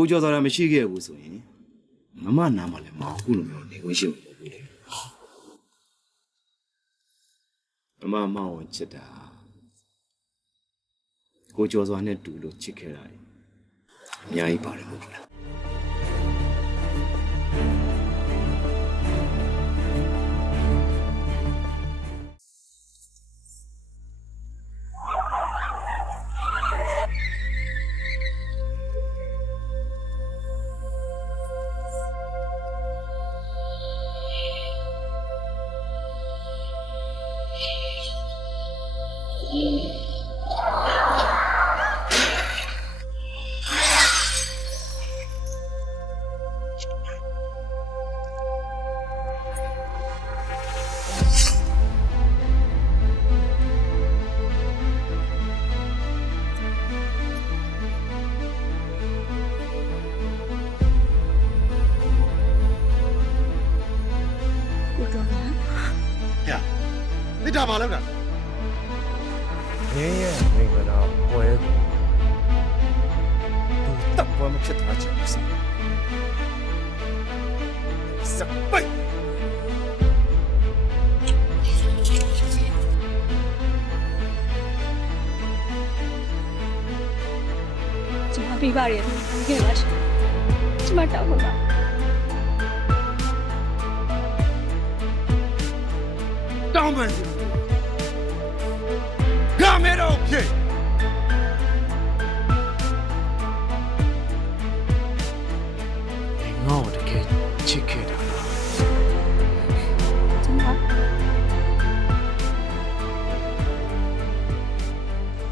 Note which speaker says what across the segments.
Speaker 1: ကိုကျော်စောတာမရှိခဲ့ဘူးဆိုရင်မမနာမလည်းမအောင်ခုလိုမျိုးနေခွင့်ရှိမှာမဟုတ်ဘူးလေမမမောင်ကိုချစ်တာကိုကျော်စောနဲ့တူလို့ချစ်ခဲ့တာလေအများကြီးပါတယ်ဟုတ်လား
Speaker 2: ကိုတော်လား
Speaker 3: ဟဲ့မိတာဘာလုပ်တာ
Speaker 4: တပ်ပွဲမဖြစ်သွားချင်ဘူးစိစပိတ်
Speaker 2: ကျမပြပါရဲ့ခဲ့ပါရှင်ကျမတောင်းပါ
Speaker 3: တောင်းပန်စီဂမဲတော့ဖြစ်
Speaker 4: ငါ့ကိုတကယ်ချစ်ခဲ့တာလား
Speaker 2: ကျမ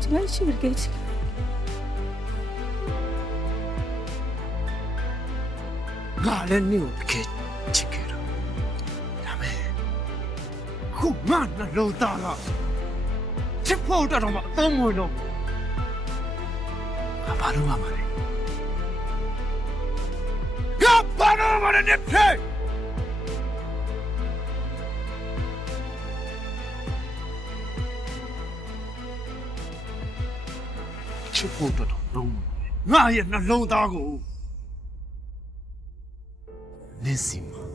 Speaker 2: ကျမရှိဘူးကေချစ်
Speaker 4: ငါလည်းနင့်ကိုတကယ်ချစ်ခဲ့တာဒါမဲ့
Speaker 3: ခုငါနှလုံးသားကချစ်ဖို့တက်တော့မှအသုံးဝင်တော့
Speaker 4: ငါဘာလို့ရမှာလဲ
Speaker 3: ဘာလို့မလဲဖြစ်
Speaker 4: ချစ်ဖို့တော်တော်လုံးဝ
Speaker 3: ငါရဲ့နှလုံးသားကို
Speaker 4: နင့်စီမှာ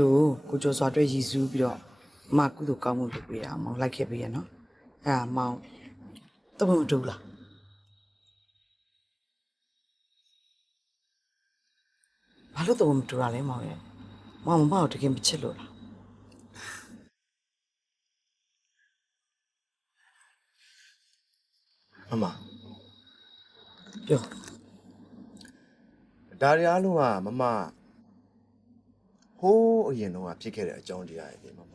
Speaker 5: လိုကိုကျော်စွာအတွက်ရည်စူးပြီးတော့အမကုသိုလ်ကောင်းမှုလုပ်ပေးတာမောင်လိုက်ခဲ့ပေးရနော်အဲ့ဒါမောင်တော့မတူလားဘာလို့တော့မတူရလဲမောင်ရဲ့မောင်မမကိုတကယ်မချစ်လို့လား
Speaker 6: မမ
Speaker 5: ပြော
Speaker 6: ဒါရီအားလုံးကမမဟိုး အရင်တော့ဖြစ်ခဲ့တဲ့အကြောင်းတရားတွေလေမမ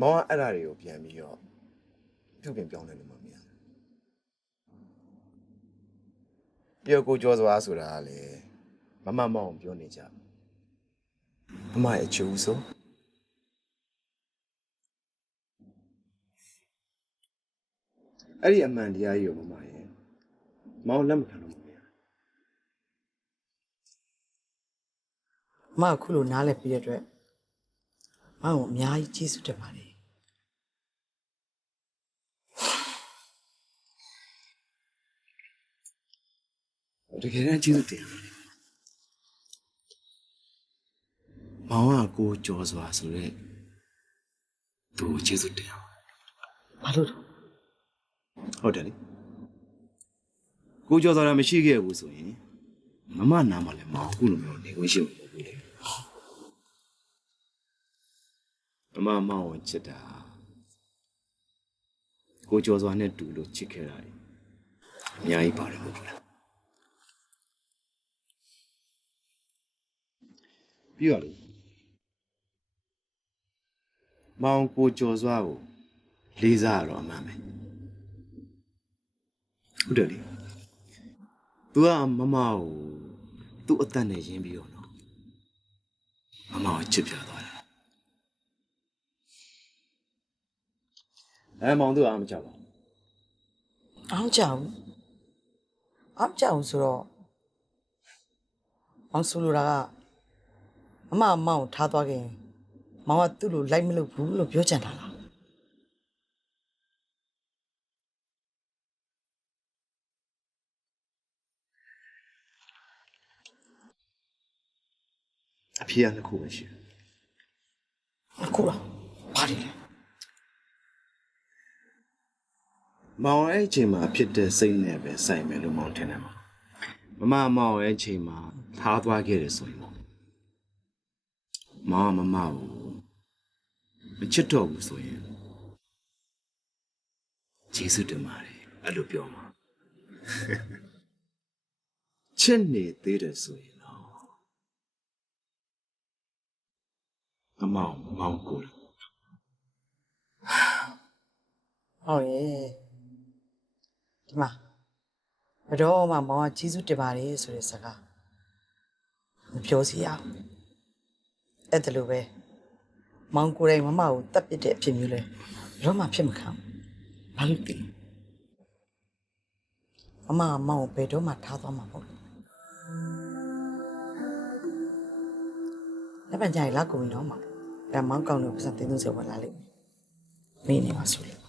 Speaker 6: မောင်ကအဲ့ဒါတွေကိုပြန်ပြီးတော့ပြုပြင်ပြောင်းလဲလို့မမရပြောကိုကြောစွာဆိုတာကလေမမမောင်ကိုပြောနေကြမမရဲ့အချူဆိုအဲ့ဒီအမှန်တရားကြီးကိုမမရဲ့မောင်လက်မခံ လို့မရ
Speaker 5: မအခုလိုနားလည်ပြီးတဲ့အတွက်မောင်ကိုအများကြီးကျေးဇူးတင်ပါတယ်
Speaker 1: တကယ်တမ်းကျေးဇူးတင်ရတယ်မောင်ကကိုကြော်စွာဆိုရက်သူ့ကိုကျေးဇူးတင်ရပါတယ်
Speaker 5: ဘာလို့လဲ
Speaker 1: ဟုတ်တယ်လေကိုကြော်စွာလည်းမရှိခဲ့ဘူးဆိုရင်မမနာမလည်းမောင်အခုလိုမျိုးနေခွင့်ရှိမှာမဟုတ်ဘူးလေ မမမောင်ကိုချစ်တာကိုကြော်စွာနဲ့တူလို့ချစ်ခဲ့တာလေအများကြီးပါတယ်ဟုတ်လားပြီးတော့လေမောင်ကိုကြော်စွာကိုလေးစားရတော့အမှန်ပဲဟုတ်တယ်လေ तू ကမမကိုသူ့အသက်နဲ့ရင်းပြီးတော့နော်မမကိုချစ်ပြသွားတယ် အဲမောင်သူ့အားမကြောက်ပါဘူး
Speaker 5: အောင်ကြောက်ဘူးအောင်ကြောက်ဘူးဆိုတော့အောင်ဆိုလိုတာကမမမောင်ကိုထားသွားခဲ့ရင်မောင်ကသူ့လိုလိုက်မလုပ်ဘူးလို့ပြောချင်တာလား
Speaker 1: အဖေကနှစ်ခုပဲရှိတယ်
Speaker 5: အခုလားဘာတွေလဲ
Speaker 1: မောင်အဲ့အချိန်မှာဖြစ်တဲ့စိတ်နဲ့ပဲစိုက်မယ်လို့မောင်ထင်တယ်မှာမမမောင်အဲ့အချိန်မှာထားသွားခဲ့တယ်ဆိုရင်ပေါ့မောင်ကမမကိုမချစ်တော့ဘူးဆိုရင်ကျေးဇူးတင်ပါတယ်အဲ့လိုပြောမှာချစ်နေသေးတယ်ဆိုရင်တော့အမောင်မောင်ကိုယ်
Speaker 5: ဟုတ်ရဲ့ ဒီမှာဘယ်တော့မှမောင်ကကျေးဇူးတင်ပါတယ်ဆိုတဲ့စကားမပြောစီရအောင်အဲ့ဒါလိုပဲမောင်ကိုယ်တိုင်မမကိုတတ်ပစ်တဲ့အဖြစ်မျိုးလဲဘယ်တော့မှဖြစ်မခံဘူးဘာလို့သိလဲမမကမောင်ကိုဘယ်တော့မှထားသွားမှာမဟုတ်ဘူးလက်ပံကြိုင်လောက်ကုန်ပြီနော်မောင်ဒါမောင်ကောင်းလို့ပတ်စံတင်းသုံးစရာဝင်လာလိမ့်မယ်မင်းနေပါဆိုလို့